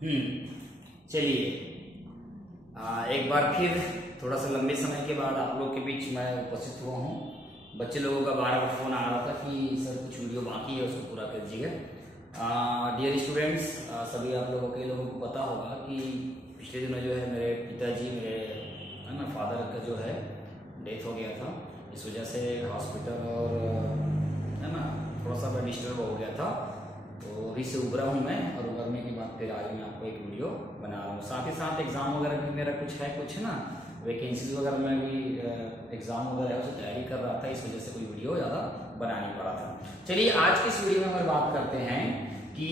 चलिए एक बार फिर थोड़ा सा लंबे समय के बाद आप लोग के बीच मैं उपस्थित हुआ हूँ। बच्चे लोगों का बार बार फोन आ रहा था कि सर कुछ वीडियो बाकी है उसको पूरा कर दीजिएगा। डियर स्टूडेंट्स, सभी आप लोगों को पता होगा कि पिछले दिनों जो है मेरे पिताजी, मेरे है ना फादर का जो है डेथ हो गया था। इस वजह से हॉस्पिटल और है ना थोड़ा सा मैं डिस्टर्ब हो गया था, तो अभी से उभरा हूँ मैं। और उभरने के बाद फिर आज मैं आपको एक वीडियो बना रहा हूँ। साथ ही साथ एग्जाम वगैरह भी मेरा कुछ है ना, वैकेंसीज वगैरह में भी एग्जाम वगैरह है, उससे तैयारी कर रहा था, इस वजह से कोई वीडियो ज़्यादा बना नहीं पड़ा था। चलिए आज की इस वीडियो में हम बात करते हैं कि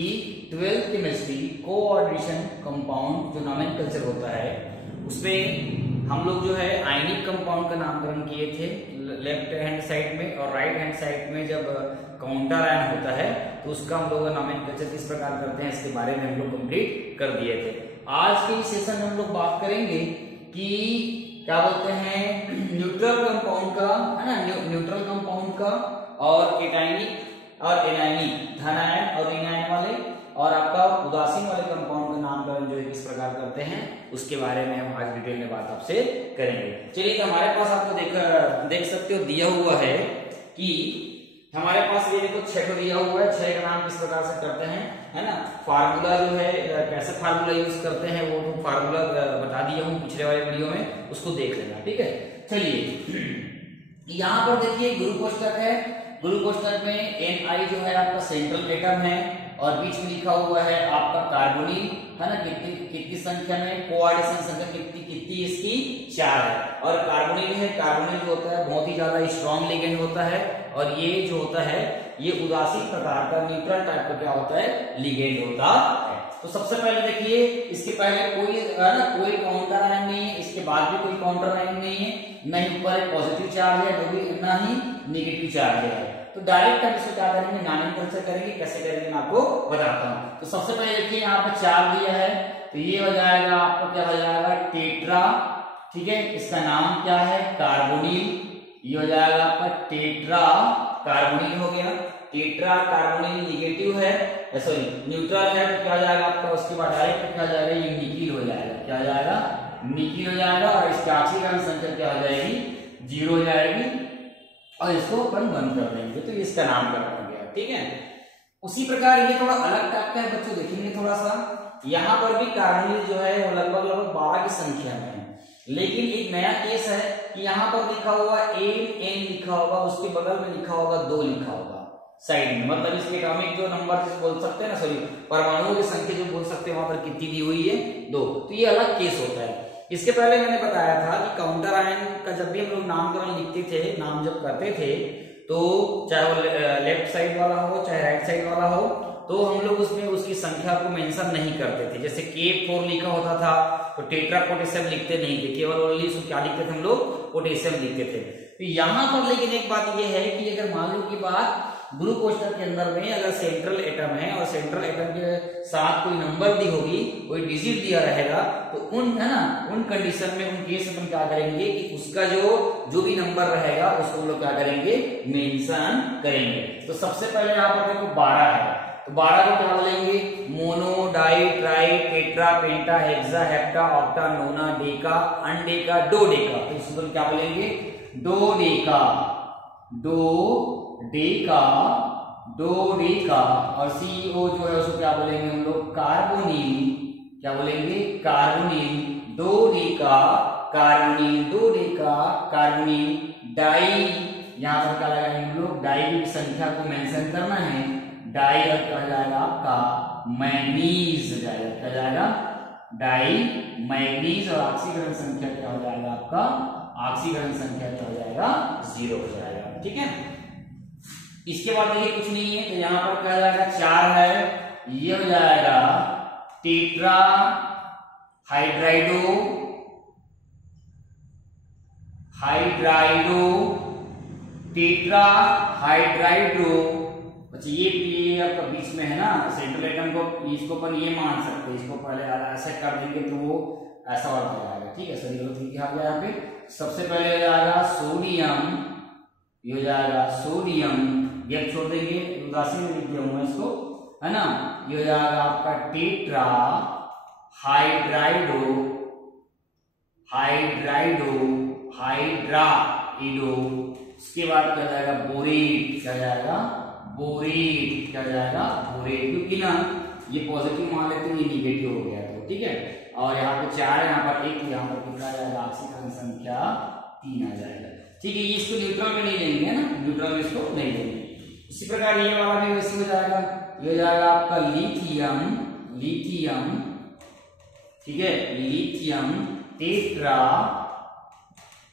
12th केमिस्ट्री कोऑर्डिनेशन कंपाउंड जो नॉमेनक्लेचर होता है उसमें हम लोग जो है आयनिक कंपाउंड का नामकरण किए थे लेफ्ट हैंड साइड में, और राइट हैंड साइड में जब काउंटर आयन होता है तो उसका हम लोग नॉमेनक्लेचर किस प्रकार करते हैं इसके बारे में हम लोग कंप्लीट कर दिए थे। आज के इस सेशन में हम लोग बात करेंगे कि क्या बोलते हैं न्यूट्रल कंपाउंड का, है ना, न्यूट्रल कंपाउंड का और एटायनिक और एनायनिक, धन आयन और ऋण आयन वाले, और आपका उदासीन वाले कंपाउंड का नामकरण जो है किस प्रकार करते हैं उसके बारे में हम आज डिटेल में बात आपसे करेंगे। चलिए तो हमारे पास आपको देख सकते हो दिया हुआ है कि हमारे पास ये देखो 6 दिया हुआ है। 6 का नाम किस प्रकार से करते हैं, है ना। फार्मूला जो है कैसे फार्मूला यूज करते हैं वो तो फार्मूला बता दिया हूँ पिछले वाले वीडियो में, उसको देख लेना, ठीक है। चलिए यहाँ पर देखिए गुरु कोष्टक है। गुरु कोष्टक में Ni जो है आपका सेंट्रल एटम है और बीच में लिखा हुआ है आपका कार्बोनिल, है ना, कितनी संख्या में, कोऑर्डिनेशन संख्या कितनी इसकी 4 है। और कार्बोनिल है, कार्बोनिल जो होता है बहुत ही ज्यादा स्ट्रॉन्ग लिगेंड होता है, और ये जो होता है ये उदासीन प्रकार का न्यूट्रल टाइप का क्या होता है, लिगेंड होता है। तो सबसे पहले देखिए इसके पहले कोई कोई काउंटर आयन नहीं है, इसके बाद भी कोई काउंटर आयन नहीं है, न ही ऊपर एक पॉजिटिव चार्ज है न ही नेगेटिव चार्ज है। तो डायरेक्ट हम इसको क्या करेंगे, नॉमेनक्लेचर करेंगे। कैसे करेंगे मैं आपको बताता हूँ। तो सबसे पहले देखिए यहाँ पे 4 दिया है, तो ये हो जाएगा आपका क्या हो जाएगा, टेट्रा, ठीक है। इसका नाम क्या है, कार्बोनिल। ये हो जाएगा आपका टेट्रा कार्बोनिल हो गया। टेट्रा कार्बोनिल निगेटिव है, सॉरी न्यूट्रल है, तो क्या हो जाएगा आपका, उसके बाद डायरेक्ट क्या हो जाएगा, ये निकिल हो जाएगा। क्या हो जाएगा, निकिल हो जाएगा। और इसकी ऑक्सीकरण संख्या क्या हो जाएगी, 0 हो जाएगी, और इसको अपन बंद कर देंगे। तो इसका नाम कर गया, ठीक है। उसी प्रकार ये थोड़ा अलग टाइप का है बच्चों, देखेंगे थोड़ा सा। यहाँ पर भी कार्बोनिल जो है वो लगभग 12 की संख्या में है, लेकिन एक नया केस है कि यहाँ पर लिखा हुआ N लिखा होगा, उसके बगल में लिखा होगा 2 लिखा होगा साइड में, मतलब इसके एटॉमिक जो नंबर जिस बोल सकते हैं ना, सॉरी परमाणुओं की संख्या जो बोल सकते हैं वहां पर कितनी दी हुई है, 2। तो ये अलग केस होता है। इसके पहले मैंने बताया था कि काउंटर आयन का जब भी हम लोग नामकरण लिखते थे, नाम जब करते थे, तो चाहे वो लेफ्ट साइड वाला हो चाहे राइट साइड वाला हो, तो हम लोग उसमें उसकी संख्या को मेंशन नहीं करते थे। जैसे K4 लिखा होता था तो टेट्रा पोटेशियम लिखते नहीं थे, केवल ओनली उसको क्या लिखते थे हम लोग, पोटेशियम लिखते थे। तो यहाँ पर लेकिन एक बात यह है कि अगर मान लो की बात गुरु कोष्टक के अंदर में अगर सेंट्रल एटम है और सेंट्रल एटम के साथ कोई नंबर दी होगी, कोई डिजिट दिया रहेगा, तो उन है ना उन कंडीशन में, उन केस में हम क्या करेंगे कि उसका जो भी नंबर रहेगा उसको हम लोग क्या करेंगे, मेंशन करेंगे। तो सबसे पहले यहाँ पर देखो 12 है, तो 12 को क्या बोलेंगे, मोनो, डाई, ट्राई, टेट्रा, पेंटा, हेक्सा, हेप्टा, ऑक्टा, नोना, डेका, अनडेका, डोडेका। तो इसको क्या बोलेंगे, डोडेका, डोडेका। और CO जो है उसको क्या बोलेंगे हम लोग, कार्बोनिल। क्या बोलेंगे, कार्बोनिल, डोडेका कार्बोनिल, डोडेका कार्बोनिल। डाई, यहाँ पर क्या लगाएंगे हम लोग, डाई की संख्या को मेंशन करना है, डाई और क्या जाएगा आपका मैग्नीज हो जाएगा, क्या जाएगा, डाई मैग्नीज। और ऑक्सीकरण संख्या क्या हो जाएगा आपका, ऑक्सीकरण संख्या क्या हो जाएगा, 0 हो जाएगा, ठीक है। इसके बाद देखिए कुछ नहीं है, तो यहाँ पर क्या जाएगा, 4 है, ये हो जाएगा टेट्रा हाइड्राइडो, टेट्रा हाइड्राइडो। अच्छा ये आपका बीच में है ना सेंट्रल एटम को, इसको अपन ये मान सकते हैं, इसको पहले ऐसे कर देंगे तो वो ऐसा वाला हो जाएगा, ठीक है। सही गलत लिखा गया यहाँ पे। सबसे पहले हो जाएगा सोडियम, ये हो जाएगा सोडियम, गैप छोड़ देंगे, उदासीन लिख दिया हूं इसको, है ना। ये हो जाएगा आपका टेट्रा, हाइड्राइडो, हाइड्राइडो, हाइड्राइडो। उसके बाद क्या जाएगा बोरेट, क्या जाएगा बोरेट, क्या जाएगा बोरेट, क्योंकि ना ये पॉजिटिव मान लेते हैं, ये निगेटिव हो गया तो ठीक है। और यहाँ पे 4 है, यहाँ पर 1, यहाँ पर कितना आ जाएगा ऑक्सीकरण संख्या 3 आ जाएगा। ठीक है, ये इसको न्यूट्रल में नहीं लेंगे ना, न्यूट्रल में इसको नहीं लेंगे। उसी प्रकार ये वाला भी वैसे हो जाएगा, ये हो जाएगा आपका लिथियम, लिथियम, ठीक है, लिथियम टेट्रा,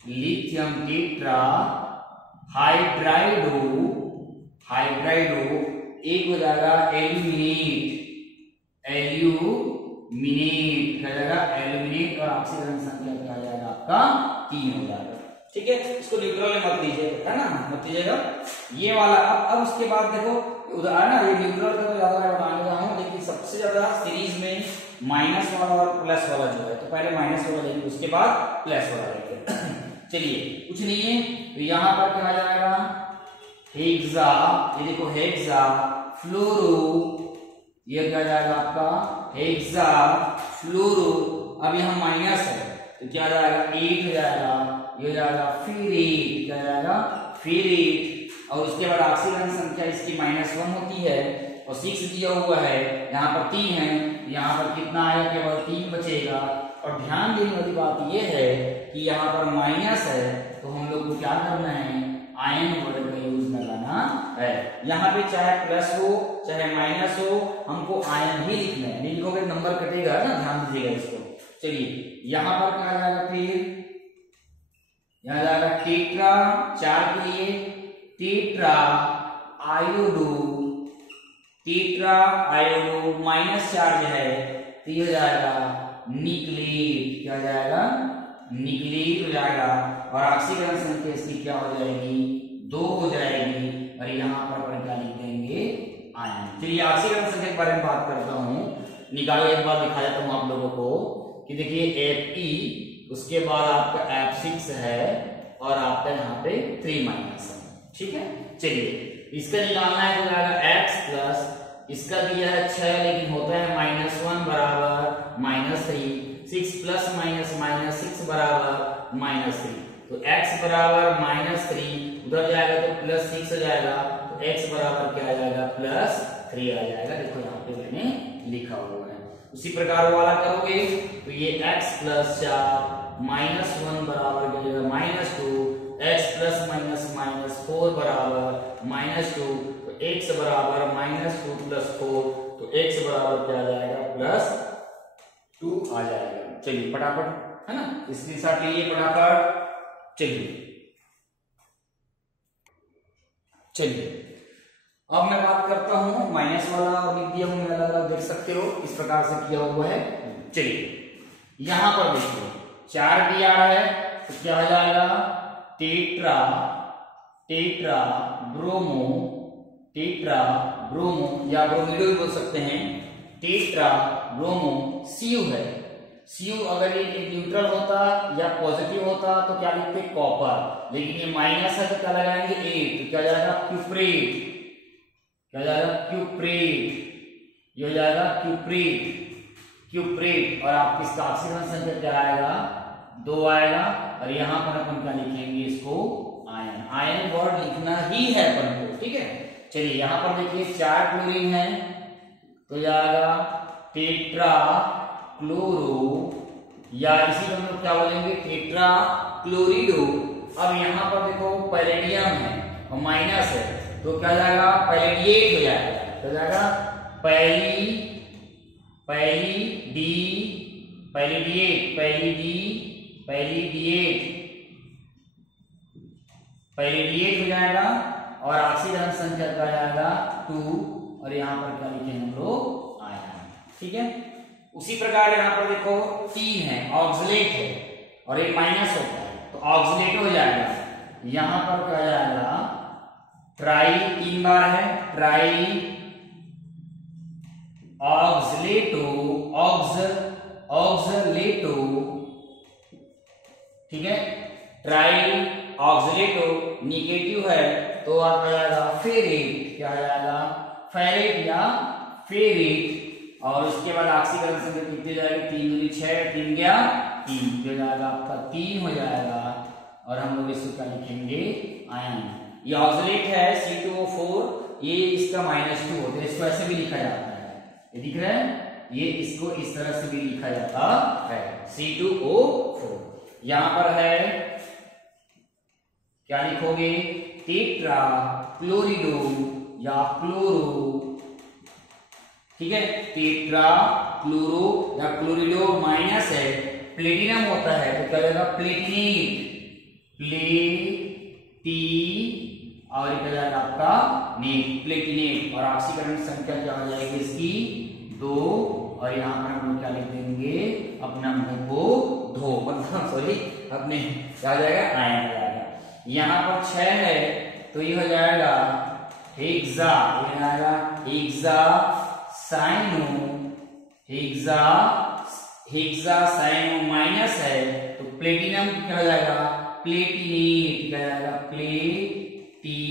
लिथियम टेट्रा हाइड्राइडो, हाइड्राइडो। एक हो जाएगा एल्यूमिनेट, एल्यूमिनेट क्या जाएगा एल्यूमिनेट, और ऑक्सीजन संख्या क्या आ जाएगा आपका 3 हो जाएगा। ठीक है, इसको न्यूट्रल में मत लीजिएगा, है ना, मत लीजिएगा ये वाला। अब उसके बाद देखो उदाहरण ना, ये न्यूट्रल का तो ज्यादा मैं बताने जा रहा हूँ, लेकिन सबसे ज्यादा सीरीज में माइनस वाला और प्लस वाला जो है, तो पहले माइनस वाला लेंगे, उसके बाद प्लस वाला लेंगे। चलिए कुछ नहीं है, तो यहाँ पर क्या आ जाएगा हेक्सा, ये देखो हेक्सा फ्लोरो, ये क्या जाएगा आपका हेक्सा फ्लोरो। अब यहाँ माइनस है तो क्या जाएगा 8 हो जाएगा, ये हो जाएगा फेरेट, क्या जाएगा फेरेट। और उसके बाद ऑक्सीजन संख्या इसकी -1 होती है, और 6 दिया हुआ है, यहाँ पर 3 है, यहाँ पर कितना आएगा केवल 3 बचेगा। और ध्यान देने वाली बात यह है कि यहाँ पर माइनस है, तो हम लोग को क्या करना है आयन वर्ड का यूज लगाना है। यहाँ पे चाहे प्लस हो चाहे माइनस हो, हमको आयन ही लिखना है, नहीं लिखोगे नंबर कटेगा ना, ध्यान दीजिएगा इसको। चलिए यहाँ पर क्या जाएगा, फिर यहाँ जाएगा टेट्रा, 4 के लिए tetra iodo, tetra iodo, minus charge है तो ये हो जाएगा निकलेट, क्या जाएगा निकलेट हो जाएगा। और ऑक्सीकरण संख्या इसकी क्या हो जाएगी 2 हो जाएगी, और यहाँ पर क्या लिख देंगे आयन। चलिए ऑक्सीकरण संख्या के बारे में बात करता हूँ, निकालो एक बार दिखा देता हूँ आप लोगों को कि देखिए Fe, उसके बाद आपका F6 है, और आपका यहाँ पे 3 माइनस है। ठीक है, चलिए इसका निकालना है तो जाएगा x प्लस, इसका दिया है 6 लेकिन होता है -1 बराबर -3, 6 प्लस माइनस 6 बराबर -3, तो x बराबर -3, उधर जाएगा तो +6 हो जाएगा, तो x बराबर क्या आ जाएगा +3 आ जाएगा। देखो यहाँ पे मैंने लिखा हुआ है। उसी प्रकार वाला करोगे तो ये x प्लस 4 -1 बराबर क्या जाएगा -2, x प्लस -4 बराबर -2, तो x बराबर -2 + 4, तो x बराबर क्या आ जाएगा +2 आ जाएगा। चलिए फटाफट, है ना, स्क्रीनशॉट लीजिए फटाफट। चलिए अब मैं बात करता हूं माइनस वाला, और लिख दिया हूं मैं अलग अलग, देख सकते हो इस प्रकार से किया हुआ है। चलिए यहां पर देखिए 4 दिया है, तो क्या हो जाएगा tetra, tetra bromo, tetra bromo, या ब्रोमिडो भी बोल सकते हैं, टेट्रा ब्रोमो। Cu है, Cu अगर ये न्यूट्रल होता या पॉजिटिव होता तो क्या लिखते कॉपर, लेकिन ये माइनस है तो क्या लगाएंगे 8, तो क्या जाएगा क्यूप्रेट, क्या जाएगा क्यूप्रेट, ये हो जाएगा क्यूप्रेट, क्यूप्रेट। और आपकी इसका ऑक्सीजन संख्या क्या आएगा 2 आएगा, और यहाँ पर अपन क्या लिखेंगे इसको आयन, आयन वर्ड लिखना ही है अपन को। ठीक है, चलिए यहाँ पर देखिए 4 क्लोरीन है, तो जाएगा टेट्रा क्लोरो, या इसी को हम लोग क्या बोलेंगे टेट्रा क्लोरिडो। अब यहाँ पर देखो पैलेडियम है और माइनस है, तो क्या जाएगा पैलेडिएट हो जाएगा, तो जाएगा पैलिडिएट हो जाएगा, और ऑक्सीजन संख्या क्या जाएगा 2, और यहाँ पर क्या लिखे हम लोग आयन। ठीक है, उसी प्रकार यहाँ पर देखो 3 है, ऑक्सलेट है, और एक माइनस होता है तो ऑक्सलेट हो जाएगा। यहाँ पर क्या जाएगा ट्राई, 3 बार है ट्राई ऑक्सलेटो, ऑक्सलेटो, ठीक है, ट्राई ऑक्सलेटो। निगेटिव है तो आपका जाएगा फेरेट, क्या जाएगा फेरेट या फेरेट, और उसके बाद ऑक्सीकरण संख्या कितनी हो जाएगी, 3 दूनी 6, 3 गया 3, हो जाएगा आपका 3 हो जाएगा। और हम लोग इसको क्या लिखेंगे, आयन। ये ऑक्सलेट है C2O4, ये इसका -2 होता है, इसको ऐसे भी लिखा जाता है, ये दिख रहा है, ये इसको इस तरह से भी लिखा जाता है C2O4। यहां पर है क्या लिखोगे, टेट्रा क्लोरिडो या क्लोरो, ठीक है, टेट्रा क्लोरो या क्लोरिडो माइनस है, प्लेटिनम होता है तो क्या होगा, प्लेटिनेट, प्लेटी और क्या जाएगा आपका नेट, प्लेटिनेट। और ऑक्सीकरण संख्या क्या हो जाएगी इसकी 2। और यहाँ पर हम लोग क्या लिख देंगे, अपना मुंह को धो, मतलब सॉरी अपने क्या हो जाएगा, आयन हो जाएगा। यहाँ पर 6 है तो ये हो जाएगा हेक्सा, ये हो जाएगा hexa cyano, hexa cyano minus है तो प्लेटिनम क्या हो जाएगा, प्लेटिनेट, क्या जाएगा प्लेटी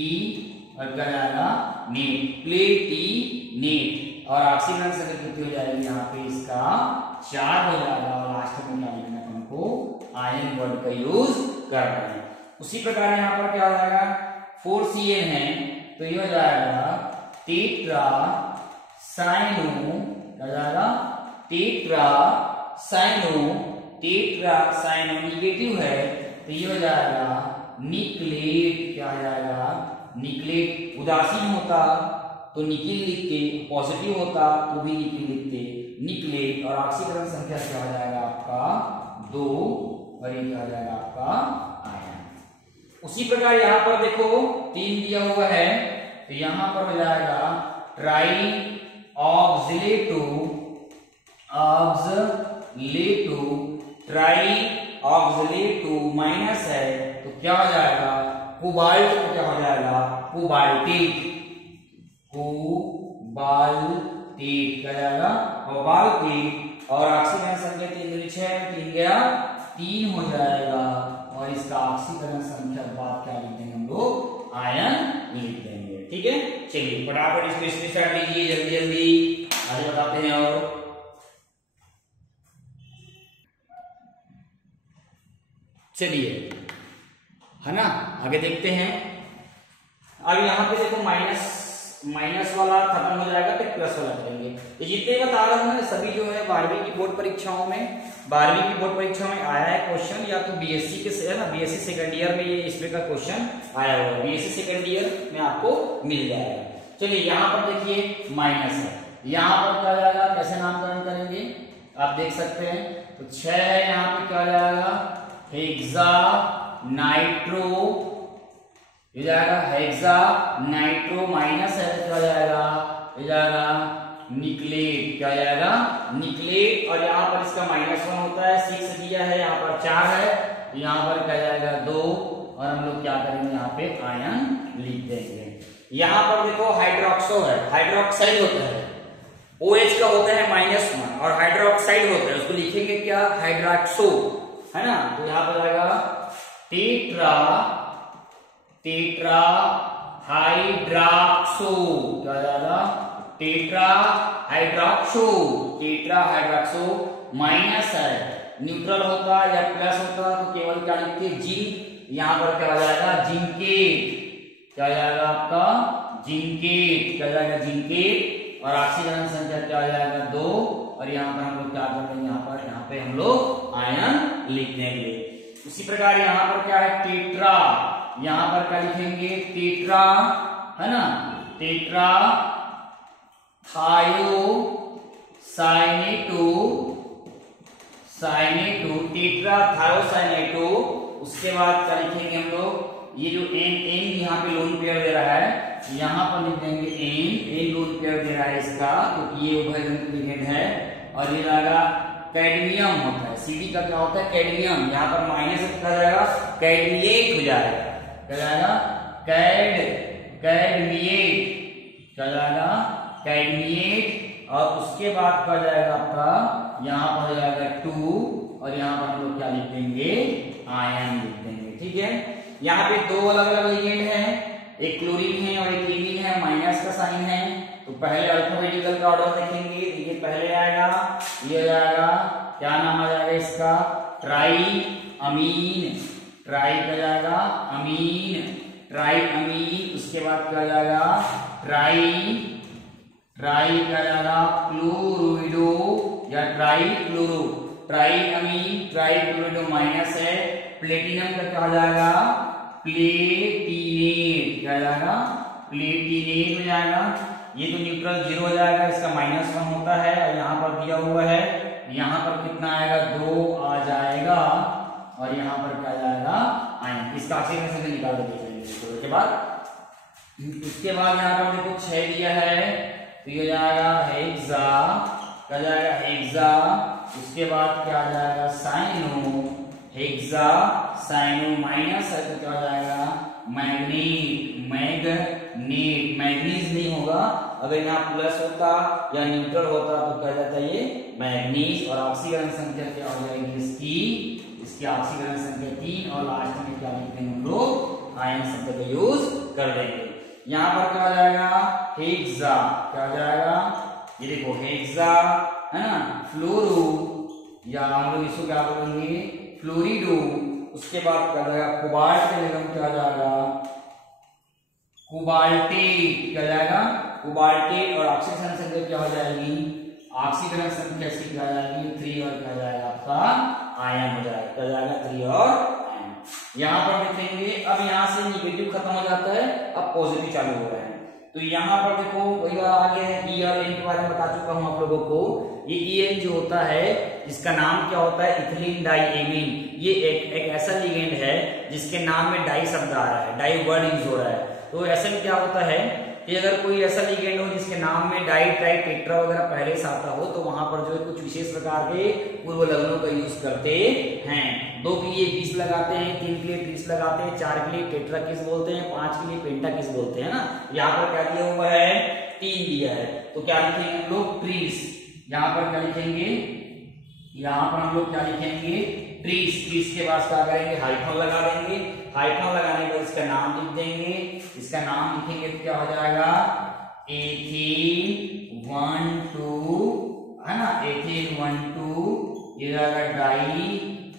और क्या जाएगा नेट, प्लेटिनेट। और ऑक्सीकरण संख्या कितनी हो जाएगी, यहाँ पे इसका 4 हो जाएगा। और लास्ट में क्या लिखना है, हमको आयन वर्ड का यूज करना है। उसी प्रकार यहाँ पर क्या हो जाएगा, 4CN है तो ये हो जाएगा टेट्रा साइनो, क्या जाएगा टेट्रा साइनो निगेटिव है तो ये हो जाएगा निकलेट, क्या हो जाएगा निकलेट। उदासीन होता तो निकिल लिखते, पॉजिटिव होता तो भी निकिल लिखते, निकलेट। और ऑक्सीकरण संख्या क्या हो जाएगा आपका 2 और ये क्या हो जाएगा आपका आयन। उसी प्रकार यहाँ पर देखो 3 दिया हुआ है तो यहाँ पर हो जाएगा ट्राई ऑक्सिलेटो, ट्राई ऑक्सिलेटो माइनस है तो क्या हो जाएगा, कोबाल्ट को क्या हो जाएगा, कोबाल्टेट, क्या जाएगा कोबाल्टेट। और ऑक्सीकरण संख्या 3 दूनी 6, 3 गया 3 हो जाएगा। और इसका ऑक्सीकरण संख्या बाद क्या लिख देंगे हम लोग, आयन लिख देंगे, ठीक है। चलिए फटाफट इसको स्क्रीनशॉट लीजिए, जल्दी जल्दी आगे बताते हैं। और चलिए है ना, आगे देखते हैं। अब यहाँ पे देखो माइनस वाला खत्म हो जाएगा तो प्लस वाला करेंगे। ये जितने बता रहा हूं ना सभी जो है 12वीं की बोर्ड परीक्षाओं में आया है क्वेश्चन, या तो बीएससी के है ना, बीएससी सेकंड ईयर में ये इसमें का क्वेश्चन आया हुआ है, बीएससी सेकंड ईयर में आपको मिल जाएगा। चलिए यहाँ पर देखिए माइनस है, यहाँ पर क्या जाएगा, कैसे नामकरण करेंगे आप देख सकते हैं। तो 6 है, यहाँ पे क्या जाएगा हेक्सा नाइट्रो, ये जाएगा हेक्सा नाइट्रो माइनस है तो क्या जाएगा, ये जाएगा निकलेट, क्या जाएगा निकलेट। और यहाँ पर इसका -1 होता है, 6 दिया है, यहाँ पर 4 है, यहाँ पर क्या जाएगा 2। और हम लोग क्या करेंगे, यहाँ पे आयन लिख देंगे। यहाँ पर देखो हाइड्रोक्सो है, हाइड्रोक्साइड होता है, OH का होता है -1 और हाइड्रोक्साइड होता है, उसको लिखेंगे क्या हाइड्रोक्सो, है ना। तो यहाँ पर जाएगा टेट्रा हाइड्रोक्सो, क्या जाएगा टेट्रा हाइड्रोक्सो माइनस है, न्यूट्रल होता या प्लस होता तो केवल क्या लिखते जिंक, यहाँ पर क्या हो जाएगा जिंकेट, क्या जाएगा आपका जिंकेट, क्या जाएगा जिंकेट। और ऑक्सीकरण संख्या क्या हो जाएगा 2। और यहाँ पर हम लोग क्या कर देंगे, यहाँ पे हम लोग आयन लिख देंगे। उसी प्रकार यहाँ पर क्या है टेट्रा, यहाँ पर क्या लिखेंगे टेट्रा, है ना, टेट्रा थायो साइनेटो, टेट्रा थायोसाइनेटो। उसके बाद क्या लिखेंगे हम लोग, ये जो एन यहाँ पे लोन पेयर दे रहा है, यहाँ पर लिख देंगे एन लोन पेयर दे रहा है इसका, क्योंकि ये उभयलिंग है। और ये जाएगा कैडमियम होता है, CD का क्या होता है कैडमियम, यहाँ पर माइनस लिखा जाएगा कैडमिएट हो जाएगा, क्या जाएगा कैडमिएट, क्या जाएगा कैडमिएट। और उसके बाद क्या जाएगा आपका, यहाँ पर हो जाएगा 2 और यहाँ पर हम लोग क्या लिख देंगे आयन लिख देंगे, ठीक है। यहाँ पे 2 अलग अलग लिगेंड है, एक क्लोरीन है और एक इमीन है, माइनस का साइन है। तो पहले अल्फाबेटिकल का ऑर्डर देखेंगे, ये पहले आएगा, ये जाएगा, क्या नाम आ जाएगा इसका, ट्राई अमीन, ट्राई का जाएगा अमीन, ट्राई अमीन। उसके बाद क्या जाएगा, ट्राई, ट्राई का जाएगा क्लोरिडो या ट्राई क्लोरो, ट्राई अमीन, ट्राई क्लोरिडो माइनस है, प्लेटिनम का क्या हो जाएगा, प्लेटिनेट, क्या जाएगा, प्लेटिनेट हो जाएगा। ये तो न्यूट्रल जीरो हो जाएगा, इसका -1 होता है, और यहाँ पर दिया हुआ है, यहाँ पर कितना आएगा, 2 आ जाएगा, और यहाँ पर क्या जाएगा, आयन। इसका ऑक्सीजन से निकाल देंगे उसके बाद यहाँ पर देखो 6 दिया है, तो ये जाएगा हेक्सा, क्या जाएगा हेक्सा। उसके बाद क्या आ जाएगा, साइनो, हेक्सा साइनो माइनस है तो क्या हो जाएगा, मैग्नीट, मैग्नीट, मैग्नीज नहीं होगा, अगर यहाँ प्लस होता या न्यूट्रल होता तो क्या जाता है ये मैग्नीज। और ऑक्सीकरण संख्या क्या हो जाएगी इसकी, इसकी ऑक्सीकरण संख्या 3, और लास्ट में क्या लिखते हैं हम लोग, आयन शब्द का यूज कर देंगे। यहाँ पर क्या हो जाएगा, हेक्सा, क्या हो जाएगा, ये देखो हेक्सा है ना, फ्लोरो, या हम लोग इसको क्या बोलेंगे, फ्लोरिडो। उसके बाद क्या जाएगा, कोबाल्ट के जगह क्या जाएगा, कोबाल्टेट, क्या जाएगा, कोबाल्टेट। और ऑक्सीकरण संख्या क्या हो जाएगी, ऑक्सीकरण संख्या इसकी क्या जाएगी, 3, और क्या जाएगा आपका आयन हो जाएगा, क्या जाएगा 3 और आयन। यहाँ पर देखेंगे, अब यहाँ से निगेटिव खत्म हो जाता है, अब पॉजिटिव चालू हो रहा है। तो यहाँ पर देखो वही आगे है, ई और एन के बारे में बता चुका हूँ आप लोगों को। ये ईएन जो होता है, इसका नाम क्या होता है, इथिलीन डाइएमीन। ये एक ऐसा लिगेंड है जिसके नाम में डाई शब्द आ रहा है, डाई वर्ड यूज हो रहा है। तो ऐसे में क्या होता है कि अगर कोई ऐसा लिगेंड हो जिसके नाम में डाई, ट्राई, टेट्रा वगैरह पहले से आता हो, तो वहां पर जो है कुछ विशेष प्रकार के पूर्व लग्नों का यूज करते हैं। 2 के लिए 20 लगाते हैं, 3 के लिए 30 लगाते हैं, 4 के लिए टेट्रा किस बोलते हैं, 5 के लिए पेंटा किस बोलते हैं ना। यहाँ पर क्या दिया हुआ है, 3 दिया है, तो क्या लिखेंगे हम लोग, ट्रीस। यहाँ पर क्या लिखेंगे, यहाँ पर हम लोग क्या लिखेंगे, ट्रीस। ट्रीस के बाद क्या करेंगे, हाइफन लगा देंगे, हाइफन लगाने पर इसका नाम लिख देंगे, इसका नाम लिखेंगे तो क्या हो जाएगा, एथेन 1 2 है ना, एथेन 1 2, ये जाएगा डाई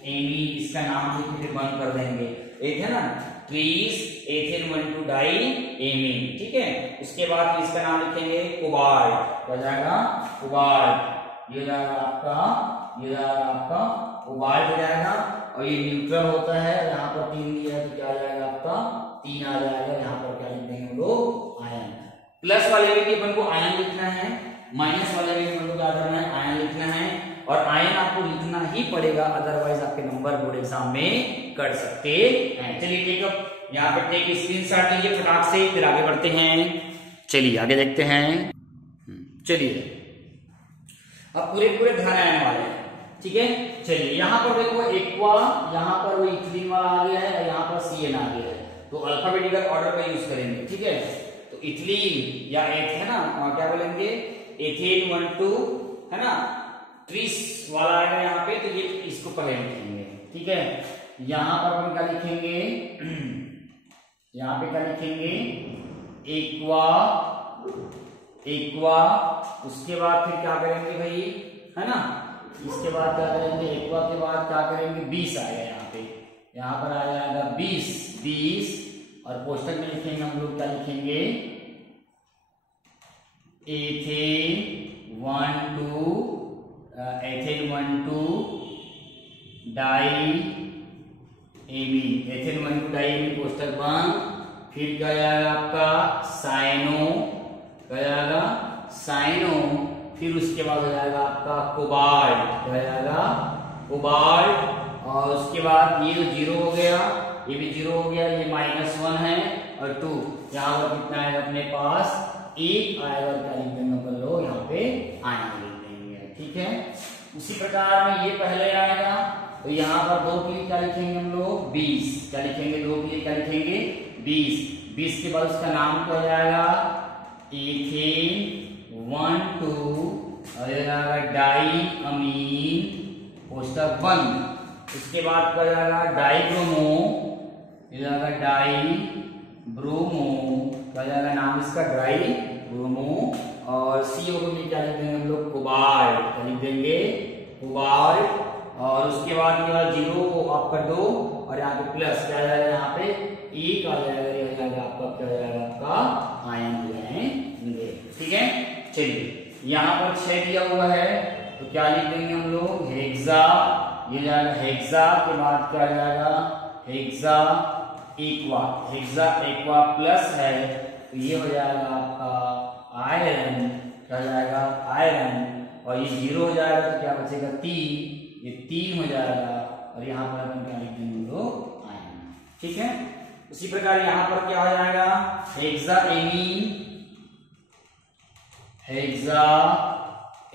एमीन, इसका नाम लिख के बंद कर देंगे, एक है ना, ट्रीस एथेन 1 2 डाई एमीन, ठीक है। उसके बाद इसका नाम लिखेंगे कोबाल्ट, क्या जाएगा, कोबाल्ट, ये जाएगा आपका, ये जाएगा आपका कोबाल्ट हो जाएगा। और ये न्यूट्रल होता है, यहाँ पर 3 दिया है तो क्या आ जाएगा आपका 3 आ जाएगा। यहाँ पर क्या लिख देंगे हम लोग, आयन। प्लस वाले में भी अपन को आयन लिखना है, माइनस वाले में अपन को क्या करना है, आयन लिखना है। और आयन आपको लिखना ही पड़ेगा, अदरवाइज आपके नंबर बोर्ड एग्जाम में कट सकते हैं। चलिए टेक अप, यहाँ पर टेक स्क्रीनशॉट लीजिए फटाक से, फिर आगे बढ़ते हैं। चलिए आगे देखते हैं। चलिए अब पूरे ध्यान आने वाले हैं, ठीक है। चलिए यहाँ पर देखो एक्वा, यहाँ पर वो इथिलीन वाला आ गया है, और यहाँ पर CN आ गया है, तो अल्फाबेटिकल ऑर्डर का यूज करेंगे, ठीक है। तो इथिलीन या है ना, क्या बोलेंगे, एथेन 1 2 है ना, ट्रीस वाला आएगा यहाँ पे, तो ये इसको पहले लिखेंगे, ठीक है। यहाँ पर हम क्या लिखेंगे, यहाँ पे क्या लिखेंगे, एक्वा, एक्वा। उसके बाद फिर क्या करेंगे भाई, है ना, इसके बाद क्या करेंगे, एक्वा के बाद क्या करेंगे, 20 आएगा यहाँ पे, यहाँ पर आ जाएगा 20 20, और पोस्टर में लिखेंगे हम लोग, क्या लिखेंगे, ethane 1 2, ethane 1 2 diamine, ethane 1 2 diamine, पोस्टर बंद। फिर क्या जाएगा आपका साइनो, क्या जाएगा साइनो। फिर उसके बाद हो जाएगा आपका कोबाल्ट, क्या जाएगा कोबाल्ट। और उसके बाद ये 0 हो गया, ये भी 0 हो गया, ये -1 है और 2, यहाँ पर कितना है अपने पास 1 आएगा, क्या लिख देंगे कर लो यहाँ पे आयन लिख देंगे, ठीक है। उसी प्रकार में ये पहले आएगा, तो यहाँ पर 2 के लिए क्या लिखेंगे हम लोग, 20, क्या लिखेंगे, 2 के लिए क्या लिखेंगे 20। 20 के बाद उसका नाम क्या जाएगा, इथेन 1 2, और ये जाएगा डाई अमीन, पोस्टर बंद। उसके बाद क्या जाएगा डाईब्रोमो, ये जाएगा डाई ब्रोमो, क्या जाएगा नाम इसका डाई ब्रोमो। और CO को भी क्या लिख देंगे हम लोग, कोबाल्ट। क्या लिख देंगे, कोबाल्ट। और उसके बाद जीरो आपका 2 और यहाँ पे प्लस क्या आ जाएगा, यहाँ पे 1 आ जाएगा, ये हो जाएगा आपका क्या हो जाएगा, आपका आयन हो जाएंगे। ठीक है, चलिए यहाँ पर 6 दिया हुआ है तो क्या लिख देंगे हम लोग, हेक्सा। ये जाएगा हेक्सा के बाद क्या जाएगा, hexa aqua. Hexa aqua plus है तो ये हो जाएगा आपका आयरन। क्या हो जाएगा, आयरन। और ये 0 हो जाएगा तो क्या बचेगा, 3। ये 3 हो जाएगा और यहाँ पर अपन क्या लिख देंगे हम लोग, आयन। ठीक है, उसी प्रकार यहाँ पर क्या हो जाएगा, hexa amine. Hexa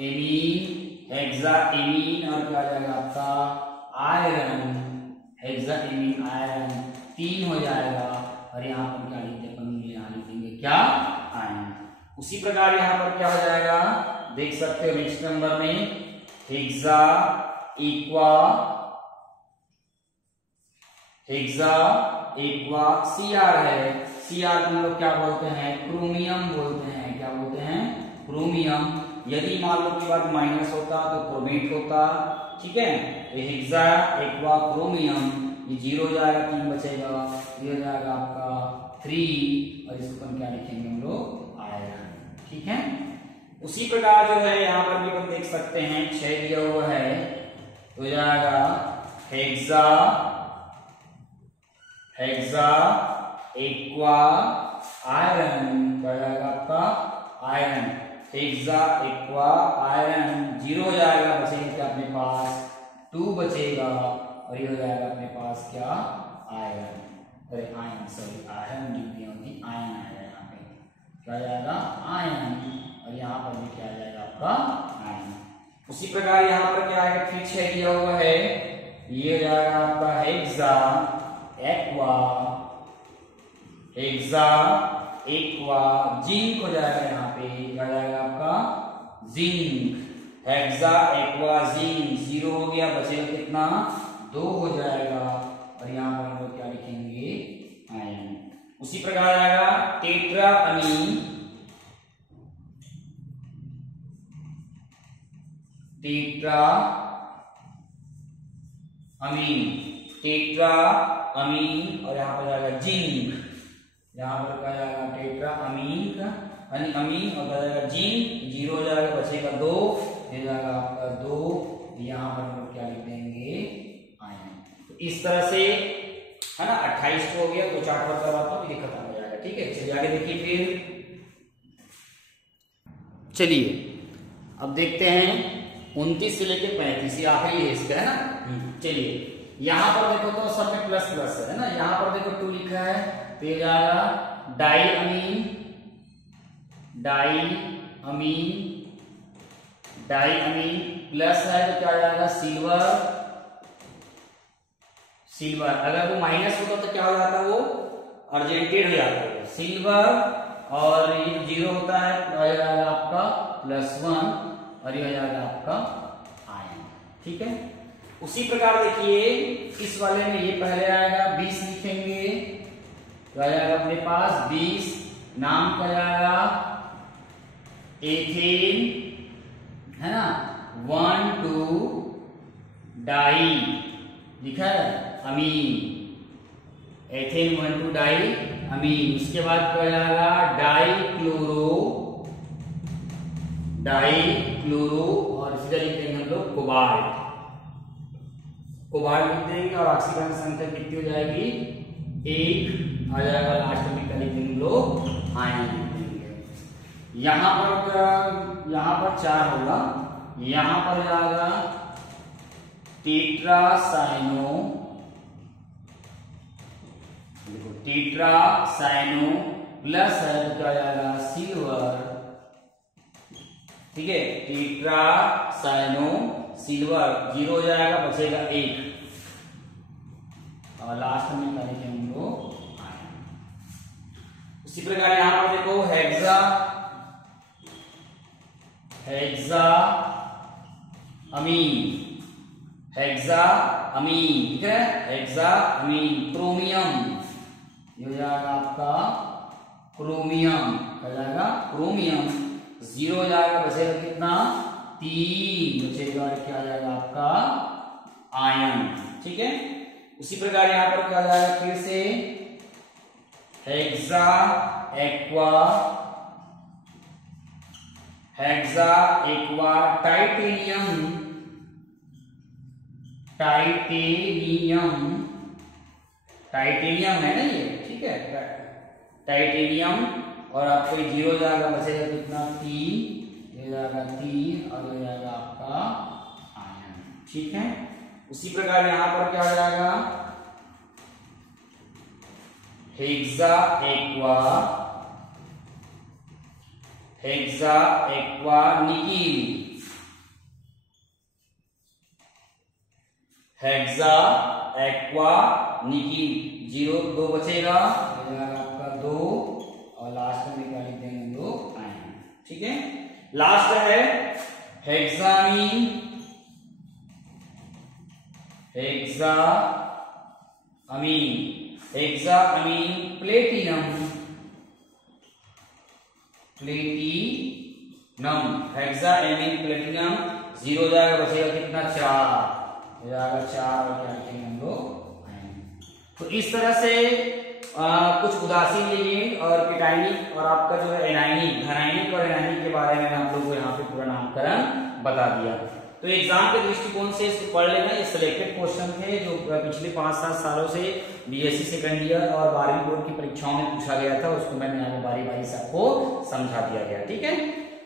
amine, hexa amine और क्या हो जाएगा आपका आयरन। हेक्सा एमीन आयरन 3 हो जाएगा और यहाँ पर क्या लिख देंगे, यहाँ लिख देंगे क्या, आयन। उसी प्रकार यहाँ पर क्या हो जाएगा, देख सकते हो नेक्स्ट नंबर में, hexa aqua. Hexa aqua Cr है। Cr को हम लोग क्या बोलते हैं, क्रोमियम बोलते हैं। क्या बोलते हैं, क्रोमियम। यदि मान लो कि बाद माइनस होता तो क्रोमेट होता। ठीक है, तो हेक्सा एक्वा क्रोमियम, ये 0 हो जाएगा, 3 बचेगा, ये हो जाएगा आपका 3 और इसको हम क्या लिखेंगे हम लोग, आयरन। ठीक है, उसी प्रकार जो है यहाँ पर भी हम देख सकते हैं 6 दिया हुआ है तो जाएगा हेक्सा, हेक्सा एक्वा आयरन। क्या जाएगा आपका, आयरन। हेक्सा एक्वा आयरन 0 हो जाएगा, बचेगा क्या अपने पास, 2 बचेगा और ये हो जाएगा अपने पास क्या, आयरन। अरे आयन, सॉरी आयरन लिख दिया, आयन आएगा यहाँ पे। क्या जाएगा, आयन। और यहाँ पर भी क्या आ जाएगा आपका, आयन। उसी प्रकार यहाँ पर क्या आएगा, फिर 6 दिया हुआ है, ये हो जाएगा आपका hexa aqua. Hexa aqua zinc हो जाएगा, यहाँ पे क्या जाएगा आपका, जिंक। हेक्सा एक्वा जिंक 0 हो गया, बचेगा कितना, 2 हो जाएगा और यहाँ पर हम लोग क्या लिखेंगे, आयन। उसी प्रकार आएगा tetra amine. Tetra amine, tetra amine और यहाँ पर जाएगा जिंक। यहाँ पर क्या जाएगा, टेट्रा अमीन का अमीन और क्या जाएगा, जिंक। 0 हो जाएगा, बचेगा 2, ये जाएगा आपका 2। यहाँ पर हम लोग क्या लिख देंगे, आयन। तो इस तरह से है ना, 28 हो गया, 2 चार्ट पर करवाता हूँ, ये खत्म हो जाएगा। ठीक है, चलिए आगे देखिए फिर। चलिए अब देखते हैं 29 से लेके 35, ये आखिरी है इसका, है ना। चलिए यहाँ पर देखो तो सब में प्लस प्लस है ना, यहाँ पर देखो 2 लिखा है तो ये जाएगा डाई अमीन। डाई अमीन, डाई अमीन प्लस है तो क्या जाएगा, सिल्वर। सिल्वर अगर वो माइनस होता तो क्या हो जाता, वो अर्जेंटेड हो जाता है, सिल्वर। और ये 0 होता है तो आ जाएगा आपका +1 और ये हो जाएगा आपका आयन। ठीक है, उसी प्रकार देखिए इस वाले में ये पहले आएगा 20 लिखेंगे तो आ जाएगा अपने पास 20। नाम क्या जाएगा, एथेन, है ना। 1 2 डाई लिखा है अमीन, एथेन 1 2 डाई अमीन। उसके बाद क्या जाएगा, डाई क्लोरो, डाई क्लोरो और इसका लिख देंगे हम लोग कोबाल्ट। कोबाल्ट लिख देंगे और ऑक्सीजन संख्या कितनी हो जाएगी, 1 आ जाएगा। लास्ट में क्या लिख देंगे लोग, आयन लिख देंगे। यहाँ पर 4 होगा, यहाँ पर जाएगा टेट्रासाइनो, देखो टेट्रासाइनो प्लस है तो क्या जाएगा, सिल्वर। ठीक है, टेट्रासाइनो सिल्वर 0 हो जाएगा, बचेगा 1 और लास्ट में क्या लिखेंगे हम लोग, आयन। उसी प्रकार यहां पर देखो हेक्सा, हेक्सा अमीन, हेक्सा अमीन। ठीक है, हेक्सा अमीन। क्रोमियम, ये हो जाएगा आपका क्रोमियम, क्या जाएगा, क्रोमियम। 0 हो जाएगा, बचेगा कितना 3, बचेगा क्या आ जाएगा आपका आयन। ठीक है, उसी प्रकार यहां पर क्या आ जाएगा फिर से हेक्सा एक्वा टाइटेनियम है ना ये। ठीक है, टाइटेनियम, और आपको 0 जाएगा, बचेगा कितना 3, ये जाएगा 3 और ये जाएगा आपका आयन। ठीक है, उसी प्रकार यहां पर क्या हो जाएगा hexa aqua Nikhil, hexa aqua Nikhil 0 2 बचेगा, ये जाएगा आपका 2 और लास्ट में क्या लिख देंगे 2 आयन। ठीक है, लास्ट है हेक्सामीन प्लेटिनम हेक्साएमीन प्लेटिनम 0 जाएगा, बचेगा कितना 4, जाएगा 4 और क्या लिखेंगे हम लोग आयन। तो इस तरह से कुछ उदासीन एलिमेंट और केटायनिक और आपका जो है एनायनिक, धनायनिक और एनायनिक के बारे में आप लोगों को यहाँ पे पूरा नामकरण बता दिया। तो एग्जाम के दृष्टिकोण से इसको पढ़ लेना, ये सिलेक्टेड क्वेश्चन थे जो पिछले 5-7 सालों से बीएससी सेकंड ईयर और 12वीं बोर्ड की परीक्षाओं में पूछा गया था, उसको मैंने आगे बारी बारी से आपको समझा दिया गया। ठीक है,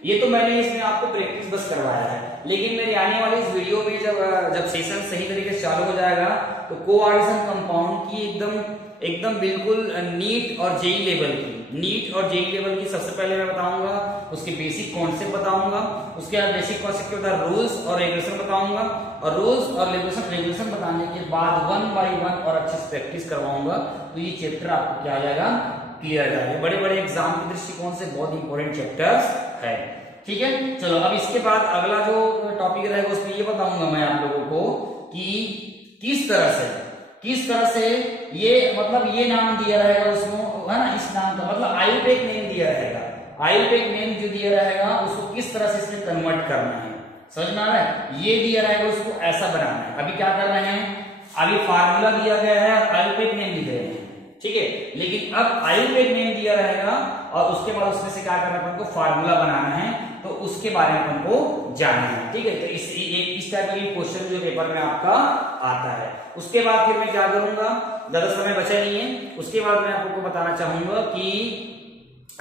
ये तो मैंने इसमें आपको प्रैक्टिस बस करवाया है, लेकिन मेरी आने वाली इस वीडियो में जब सेशन सही तरीके से चालू हो जाएगा तो कोऑर्डिनेशन कंपाउंड की एकदम बिल्कुल नीट और जेई लेवल की सबसे पहले मैं बताऊंगा, उसके बेसिक कॉन्सेप्ट बताऊंगा, उसके बाद बेसिक कॉन्सेप्ट के बाद रूल्स और रेगुलेशन बताऊंगा, और रूल्स और रेगुलेशन बताने के बाद 1 बाय 1 और अच्छे से प्रैक्टिस करवाऊंगा। तो ये चैप्टर आपको क्या आ जाएगा क्लियर हो जाएगा। बड़े बड़े एग्जाम के दृष्टिकोण से बहुत इंपॉर्टेंट चैप्टर्स है। ठीक है, चलो अब इसके बाद अगला जो टॉपिक रहेगा उसमें ये बताऊंगा मैं आप लोगों को कि किस तरह से ये मतलब ये नाम दिया रहेगा उसको, है ना, इस नाम का मतलब आयुर्वेद नेम दिया रहेगा, आयुर्वेद नेम जो दिया रहेगा उसको किस तरह से इसमें कन्वर्ट करना है, समझ में आ रहा है। ये दिया रहेगा उसको ऐसा बनाना है। अभी क्या कर रहे हैं, अभी फार्मूला दिया गया है और आयुर्वेद नेम लिख रहे हैं। ठीक है, लेकिन अब आयुर्वेद नेम दिया रहेगा और उसके बाद उसमें से क्या करना है, अपन को फार्मूला बनाना है, तो उसके बारे में अपन को जानना है। ठीक है, तो इस टाइप का क्वेश्चन जो पेपर में आपका आता है। उसके बाद फिर मैं क्या करूंगा, ज्यादा समय बचा नहीं है, उसके बाद मैं आपको बताना चाहूंगा कि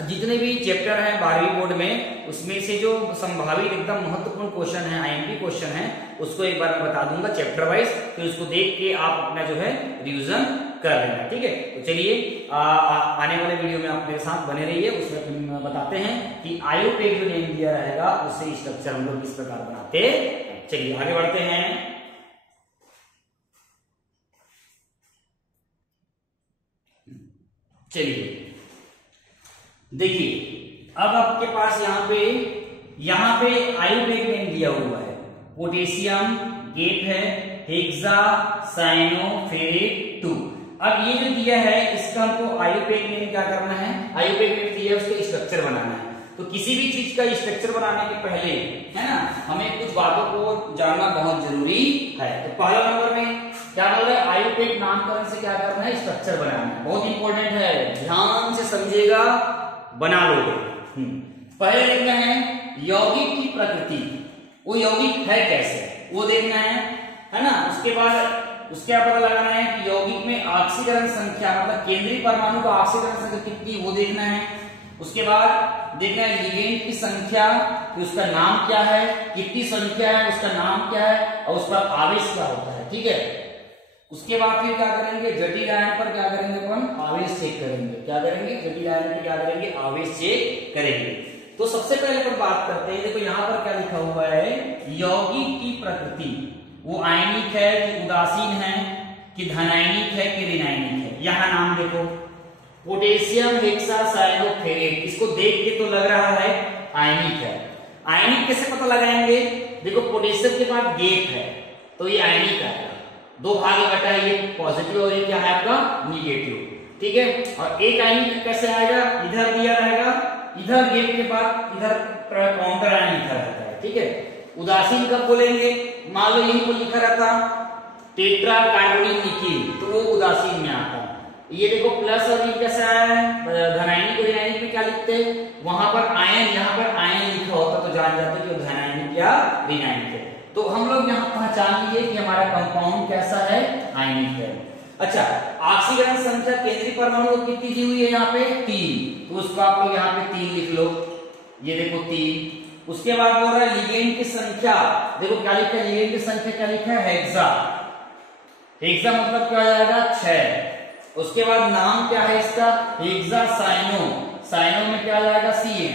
जितने भी चैप्टर हैं 12वीं बोर्ड में, उसमें से जो संभावित एकदम महत्वपूर्ण क्वेश्चन है, आईएमपी क्वेश्चन है, उसको एक बार मैं बता दूंगा चैप्टर वाइज, तो उसको देख के आप अपना जो है रिवीजन कर लेना। ठीक है, तो चलिए आने वाले वीडियो में आप मेरे साथ बने रहिए, उसमें बताते हैं कि आयुर्वेद जो नेम दिया रहेगा उससे स्ट्रक्चर हम लोग किस प्रकार बनाते हैं। चलिए आगे बढ़ते हैं। चलिए देखिए, अब आपके पास यहाँ पे आयुर्वेद नेम दिया हुआ है, पोटेशियम गेट है, हेक्सा साइनोफेरेट 2। अब ये जो दिया है इसका हमको आयुर्वेद नेम क्या करना है, आयुर्वेद नेम दिया है उसका स्ट्रक्चर बनाना है। तो किसी भी चीज का स्ट्रक्चर बनाने के पहले, है ना, हमें कुछ बातों को जानना बहुत जरूरी है। तो पहला नंबर में क्या बोल रहा है, आयुर्वेद नामकरण से क्या करना है, स्ट्रक्चर बनाना है। बहुत इंपॉर्टेंट है, ध्यान से समझिएगा, बना लोगे। पहले देखना है यौगिक की प्रकृति, वो यौगिक है कैसे, वो देखना है ना। उसके बाद उसके पता लगाना है कि यौगिक में ऑक्सीकरण संख्या, मतलब केंद्रीय परमाणु का ऑक्सीकरण संख्या कितनी, वो देखना है। उसके बाद देखना है लिगेंड की संख्या, कि उसका नाम क्या है, कितनी संख्या है, उसका नाम क्या है, और उसका आवेश क्या होता है। ठीक है, उसके बाद फिर क्या करेंगे, जटिल आयन पर क्या करेंगे, अपन आवेश चेक करेंगे। क्या करेंगे, जटिल आयन पर क्या करेंगे, आवेश चेक करेंगे। तो सबसे पहले अपन बात करते हैं, देखो यहाँ पर क्या लिखा हुआ है, यौगिक की प्रकृति, वो आयनिक है कि उदासीन है, कि धनायनिक है कि ऋणायनिक है। यहाँ नाम देखो, पोटेशियम हेक्सासाइनोफेरेट, इसको देख के तो लग रहा है आयनिक है। आयनिक कैसे पता लगाएंगे, देखो पोटेशियम के बाद गेट है तो ये आयनिक आएगा, 2 भाग बटा है, ये पॉजिटिव और ये क्या है आपका निगेटिव। ठीक है, और एक आयनिक कैसे आएगा, इधर दिया रहेगा, इधर गेट के बाद इधर काउंटर आयन लिखा रहता है, ठीक है। उदासीन कब बोलेंगे, मान लो यहीं पर लिखा रहता टेट्रा कार्बोनिल निकील, तो वो उदासीन में आता है। ये देखो प्लस और ये कैसा है, धनायनिक और ऋणायनिक में क्या लिखते हैं, वहां पर आयन, यहाँ पर आयन लिखा होता तो जान जाते कि वो धनायनिक या ऋणायनिक है। तो हम लोग यहाँ पहचान लिए कि हमारा कंपाउंड कैसा है, आयनिक है। अच्छा, ऑक्सीकरण संख्या केंद्रीय परमाणु को कितनी दी हुई है, यहाँ पे 3, तो उसको आप लोग यहाँ पे 3 लिख लो, ये देखो 3। उसके बाद बोल रहा है लिगेंड की संख्या, देखो क्या लिखा है, लिगेंड की संख्या क्या लिखा है, हेक्सा। हेक्सा मतलब क्या हो जाएगा, 6। उसके बाद नाम क्या है इसका, हेक्सासाइनो, साइनो में क्या आ जाएगा, Cn,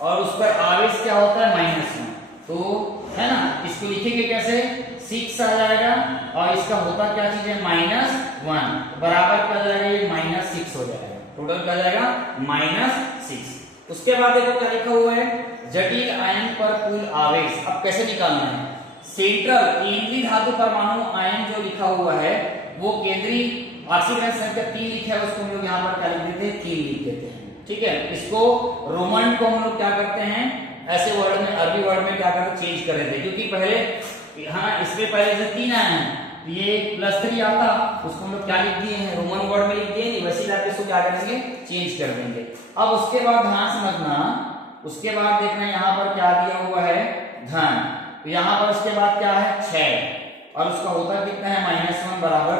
और उस पर आवेश क्या होता है, -1, तो है ना, इसको लिखेंगे कैसे, 6 आ जाएगा, और इसका होता क्या चीज है, -1, बराबर क्या जाएगा, ये -6 हो जाएगा, टोटल क्या जाएगा, -6। उसके बाद देखो क्या लिखा हुआ है, जटिल आयन पर कुल आवेश। अब कैसे निकालना है, सेंट्रल केंद्रीय धातु परमाणु आयन जो लिखा हुआ है वो केंद्रीय ऑक्सीकरण संख्या 3 लिखा है, उसको हम लोग यहाँ पर क्या लिख देते हैं, 3 लिख देते हैं, ठीक है। इसको रोमन को हम लोग क्या करते हैं, ऐसे वर्ड में, अरबी वर्ड में क्या करते, चेंज कर देते हैं, क्योंकि पहले हाँ इसमें पहले से 3 आए हैं, ये +3 आता, उसको हम लोग क्या लिख दिए हैं, रोमन वर्ड में लिख दिए, वैसे जाके इसको क्या करेंगे, चेंज कर देंगे। अब उसके बाद ध्यान समझना, उसके बाद देखना यहाँ पर क्या दिया हुआ है, धन, तो यहाँ पर उसके बाद क्या है, 6, और उसका होता कितना है, -1, बराबर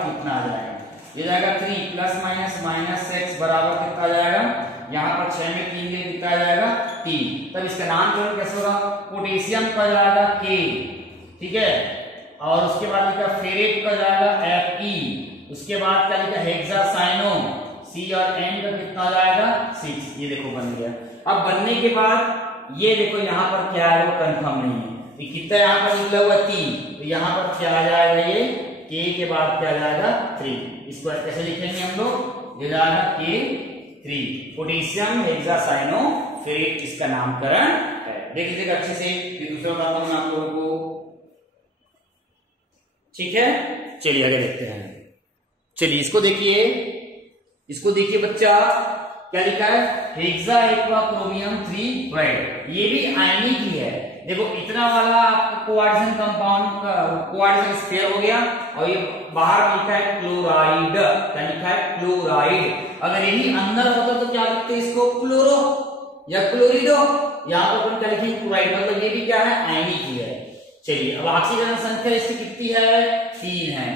कितना आ जाएगा, ये जाएगा 3 + -6 बराबर कितना आ जाएगा, यहाँ पर 6 में 3 ले कितना आ जाएगा, 3। तब इसका नामकरण कैसे होगा, पोटेशियम का जाएगा K, ठीक है, और उसके बाद लिखा फेरेट का जाएगा Fe, उसके बाद क्या लिखा, हेक्सासाइनो, C और N का कितना आ जाएगा, 6। ये देखो बन गया। अब बनने के बाद ये देखो यहाँ पर क्या है, वो कंफर्म नहीं है, कितना यहाँ पर निकला हुआ 3, तो यहाँ पर क्या आ जाएगा, ये K के बाद क्या आ जाएगा, 3। इसको कैसे लिखेंगे हम लोग, ये जाएगा K3, पोटेशियम हेक्सासाइनो फेरेट, इसका नामकरण है। देख लीजिएगा अच्छे से, फिर दूसरा बताता हूं आप लोगों को, ठीक है। चलिए आगे देखते हैं, चलिए इसको देखिए, इसको देखिए बच्चा, क्या लिखा है, हेक्सा एक्वा क्रोमियम 3 क्लोराइड, ये भी आयनिक ही है। देखो इतना वाला आपका कोऑर्डिनेशन कंपाउंड का कोऑर्डिनेशन स्फीयर हो गया, और ये बाहर लिखा है क्लोराइड, क्या लिखा है, क्लोराइड। अगर यही अंदर होता तो क्या लिखते इसको, क्लोरो या क्लोरिडो, यहाँ पर अपन क्या लिखेंगे, क्लोराइड, मतलब ये भी क्या है, आयनिक ही है। चलिए अब ऑक्सीकरण संख्या इसकी कितनी है, 3 है,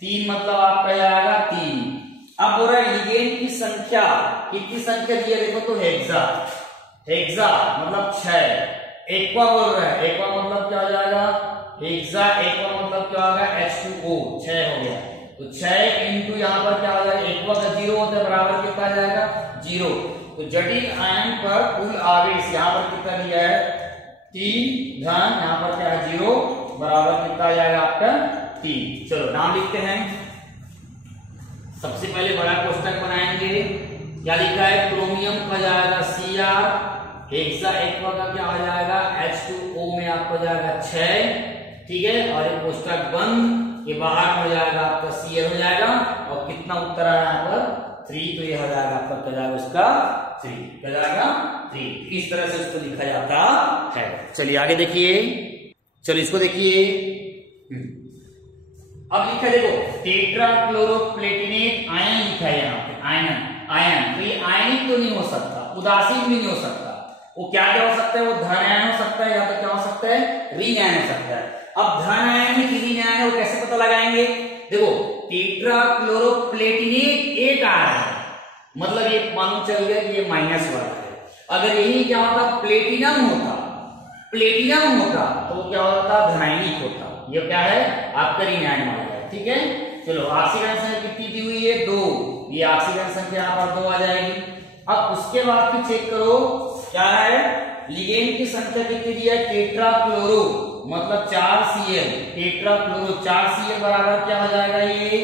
3 मतलब आपका जाएगा 3। अब बोल रहा है लिगेंड की संख्या, कितनी संख्या दी है, देखो तो हेक्सा, हेक्सा मतलब 6, एक्वा बोल रहा है, एक्वा मतलब क्या हो जाएगा, हेक्सा एक्वा मतलब क्या होगा, H2O, 6 हो गया, तो 6 इंटू यहाँ पर क्या हो जाएगा, एक्वा का 0 होता है, बराबर कितना आ जाएगा, 0। तो जटिल आयन पर कुल आवेश यहाँ पर कितना दिया है, 3, धन यहाँ पर क्या है 0, बराबर कितना आ जाएगा आपका 3। चलो नाम लिखते हैं, सबसे पहले बड़ा कोष्टक बनाएंगे, क्या लिखा है, क्रोमियम का जाएगा Cr, हेक्सा एक्वा का क्या हो जाएगा, H2O में आपको जाएगा 6, ठीक है, और एक कोष्टक बंद, ये बाहर हो जाएगा आपका Cl हो जाएगा, और कितना उत्तर आया यहाँ पर 3, तो ये हो जाएगा आपका क्या जाएगा उसका 3, क्या जाएगा 3। इस तरह से उसको लिखा जाता है। चलिए आगे देखिए, चलिए इसको देखिए, अब लिखा देखो टेट्राक्लोरोप्लेटिनेट आयन लिखा है यहाँ पे, आयन, तो ये आयनिक तो नहीं हो सकता, उदासीन भी नहीं हो सकता, वो क्या क्या हो सकता है, वो धन आयन हो सकता है, या तो क्या हो सकता है, ऋण आयन हो सकता है। अब धन आयन है कि ऋण आयन है, वो कैसे पता लगाएंगे, देखो टेट्राक्लोरोप्लेटिनेट एक आ रहा है, मतलब ये मालूम चल गया कि ये माइनस वाला है। अगर यही क्या होता, प्लेटिनम होता, तो वो क्या होता, धनायनिक होता, ये क्या है आपका ऋण आयन वाला है, ठीक है। चलो ऑक्सीकरण संख्या कितनी दी हुई है, 2, ये ऑक्सीकरण संख्या यहाँ पर 2 आ जाएगी। अब उसके बाद फिर चेक करो क्या है, लिगेंड की संख्या कितनी दी है, टेट्राक्लोरो मतलब 4Cl, टेट्राक्लोरो 4Cl बराबर क्या हो जाएगा, ये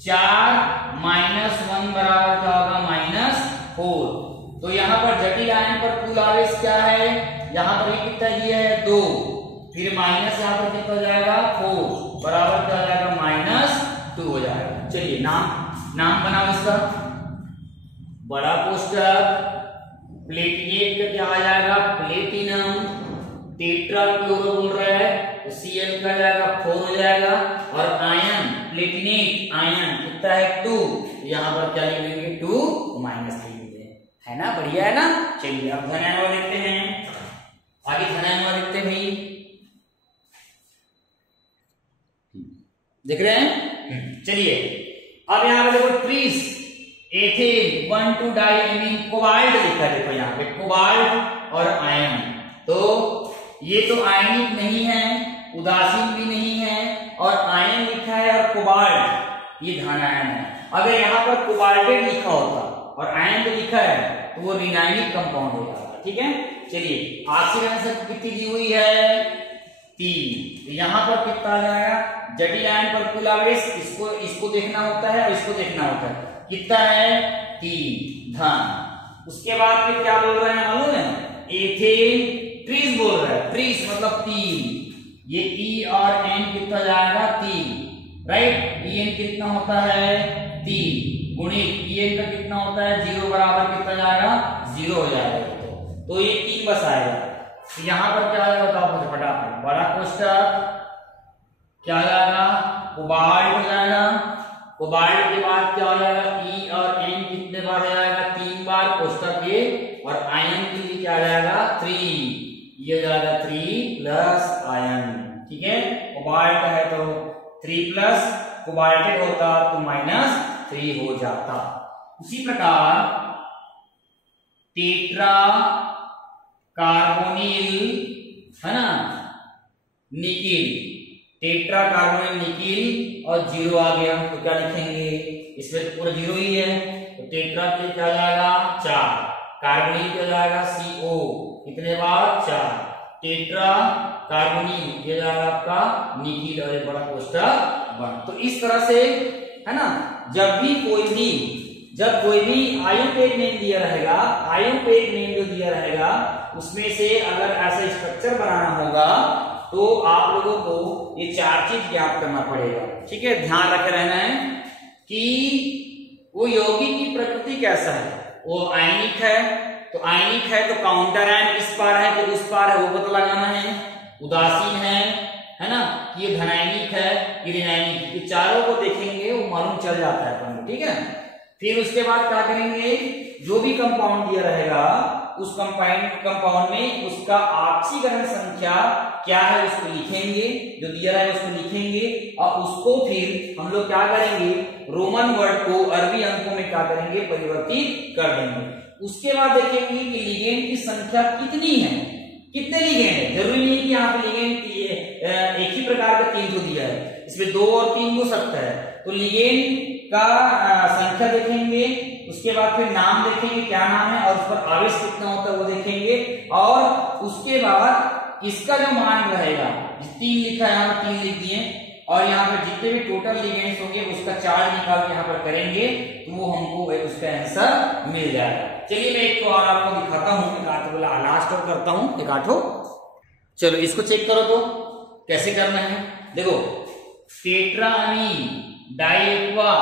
4 -1 बराबर क्या होगा, -4। तो यहाँ पर जटिल आयन पर कुल आवेश क्या है, यहाँ पर ये कितना दिया है 2, फिर माइनस यहाँ पर कितना हो जाएगा 4, बराबर क्या हो जाएगा -2 हो जाएगा। चलिए नाम बनाओ इसका, बड़ा कोष्टक प्लेटिनेट का क्या आ जाएगा, प्लेटिनम। टेट्रा क्लोरो बोल रहा है तो Cl का जाएगा 4 हो जाएगा। और आयन, प्लेटिनेट आयन कितना है 2, यहाँ पर क्या लिखेंगे 2 माइनस लिखेंगे, है ना, बढ़िया है ना। चलिए अब धनायन वाला देखते हैं, आगे धनायन वाला देखते हैं भाई, देख रहे हैं। चलिए अब यहाँ पे देखो ट्रीज, एथेन 1,2 डाइमीन कोबाल्ट लिखा है, देखो यहाँ पे कोबाल्ट और आयन, तो ये तो आयनिक नहीं है, उदासीन भी नहीं है, और आयन लिखा है और कोबाल्ट ये धन आयन है। अगर यहाँ पर कोबाल्टेड लिखा होता और आयन तो लिखा है तो वो ऋणायनिक कंपाउंड हो जाता, ठीक है। चलिए ऑक्सीजन संख्या कितनी दी हुई है 3, तो यहाँ पर कितना आ जाएगा, जटिल आयन पर कुल आवेश, इसको देखना होता है और इसको देखना होता है, कितना है 3 धन। उसके बाद फिर क्या बोल रहे हैं मालूम है, एथेन ट्रीज बोल रहा है, ट्रीज मतलब 3, ये E और N कितना जाएगा 3, राइट। En कितना होता है 3 गुणित En का कितना होता है 0 बराबर कितना जाएगा 0 हो जाएगा, तो ये 3 बस आएगा। तो यहाँ पर क्या आएगा बताओ मुझे फटाफट, बड़ा कोष्टक क्या आ जाएगा, कोबाल्ट हो जाएगा। कोबाल्ट के बाद क्या हो जाएगा, E और N कितने बार हो जाएगा 3 बार कोष्टक के, और आयन के लिए क्या आ जाएगा 3, ये हो जाएगा 3 प्लस आयन, ठीक है। कोबाल्ट है तो 3 प्लस, कोबाल्टेड होता तो -3 हो जाता। उसी प्रकार टेट्रा कार्बोनिल है ना, निकिल, टेट्रा कार्बोनिल निकिल और 0 आ गया तो क्या लिखेंगे, इसमें तो पूरा 0 ही है, तो टेट्रा के क्या जाएगा 4, कार्बोनिल क्या जाएगा CO कितने बार 4, टेट्रा कार्बोनिल ये जाएगा आपका निकिल और एक बड़ा कोष्टक 1। तो इस तरह से है ना, जब कोई भी आयन पे एक नेम दिया रहेगा, आयन पे एक नेम जो दिया रहेगा उसमें से अगर ऐसा स्ट्रक्चर बनाना होगा तो आप लोगों को ये 4 चीज ज्ञात करना पड़ेगा, ठीक है। ध्यान रखे रहना है कि वो यौगिक की प्रकृति कैसा है, वो आयनिक है तो आयनिक है तो काउंटर आयन इस पार है कि उस पार है वो पता लगाना है, उदासीन है ना, कि ये धनायनिक है कि ऋणायनिक, ये चारों को देखेंगे वो मालूम चल जाता है अपन को, ठीक है। फिर उसके बाद क्या करेंगे, जो भी कंपाउंड दिया रहेगा उस कंपाउंड में उसका ऑक्सीकरण संख्या क्या है उसको लिखेंगे, जो दिया है उसको लिखेंगे, और उसको फिर हम लोग क्या करेंगे, रोमन वर्ड को अरबी अंकों में क्या करेंगे, परिवर्तित कर देंगे। उसके बाद देखेंगे कि लिगेंड की संख्या कितनी है, कितने लिगेंड है, जरूरी नहीं कि यहाँ पे लिगेंड एक ही प्रकार का 3 दिया है, इसमें 2 और 3 हो सकता है, तो लिगेंड का संख्या देखेंगे। उसके बाद फिर नाम देखेंगे क्या नाम है और उस पर आवेश कितना होता है वो देखेंगे, और उसके बाद इसका जो मान रहेगा, 3 लिखा है यहाँ 3 लिख दिए, और यहाँ पर जितने भी टोटल लिगेंड्स होंगे उसका चार्ज निकाल के यहाँ पर करेंगे तो वो हमको उसका आंसर मिल जाएगा। चलिए मैं एक तो और आपको दिखाता हूँ, एक आठ बोला लास्ट और करता हूँ, एक आठो, चलो इसको चेक करो तो कैसे करना है। देखो टेट्रामीन, डाइएक्वा,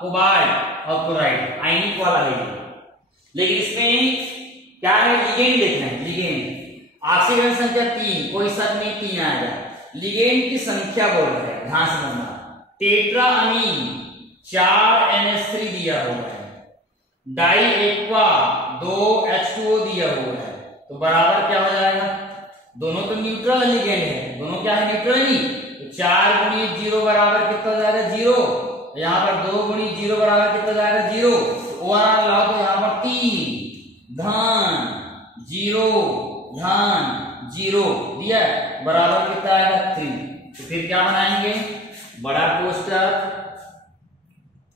कोबाल्ट और क्लोराइड आयनिक वाला है, लेकिन इसमें क्या है, लिगेंड देखना है, लिगेंड ऑक्सीजन संख्या 3, कोई शक नहीं 3 आएगा, लिगेंड की संख्या बोल रहे हैं, ध्यान से समझना। टेट्रामीन 4 NH3 दिया हुआ है, डाइएक्वा 2 H2O दिया हुआ है, तो बराबर क्या हो जाएगा, दोनों तो न्यूट्रल लिगेंड है, दोनों क्या है न्यूट्रल ही, तो 4 गुणित 0 बराबर कितना हो जाएगा 0, यहाँ पर 2 गुणित 0 बराबर कितना जाएगा 0, ओवरऑल लाओ तो यहाँ पर 3 धन 0 धन 0 दिया बराबर कितना आएगा 3। तो फिर क्या बनाएंगे, बड़ा कोष्टक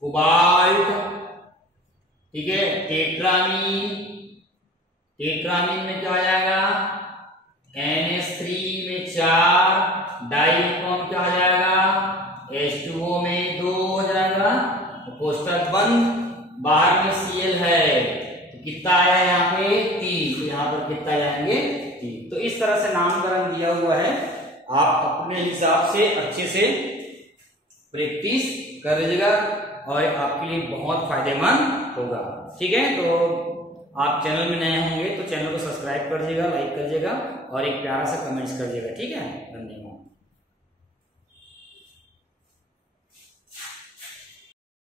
कोबाल्ट, ठीक है, टेट्रामीन, टेट्रामीन में क्या आ जाएगा NH3 में 4, डाइएक्वा क्या आ जाएगा H2O में 2 हो जाएगा, तो कोष्टक बंद, बाहर में Cl है तो कितना आया यहाँ पे 3, तो यहाँ पर कितना जाएंगे 3। तो इस तरह से नामकरण दिया हुआ है, आप अपने हिसाब से अच्छे से प्रैक्टिस कर लीजिएगा और आपके लिए बहुत फायदेमंद होगा, ठीक है। तो आप चैनल में नए होंगे तो चैनल को सब्सक्राइब कर दीजिएगा, लाइक कर दीजिएगा और एक प्यारा सा कमेंट्स कर दीजिएगा। ठीक है, धन्यवाद।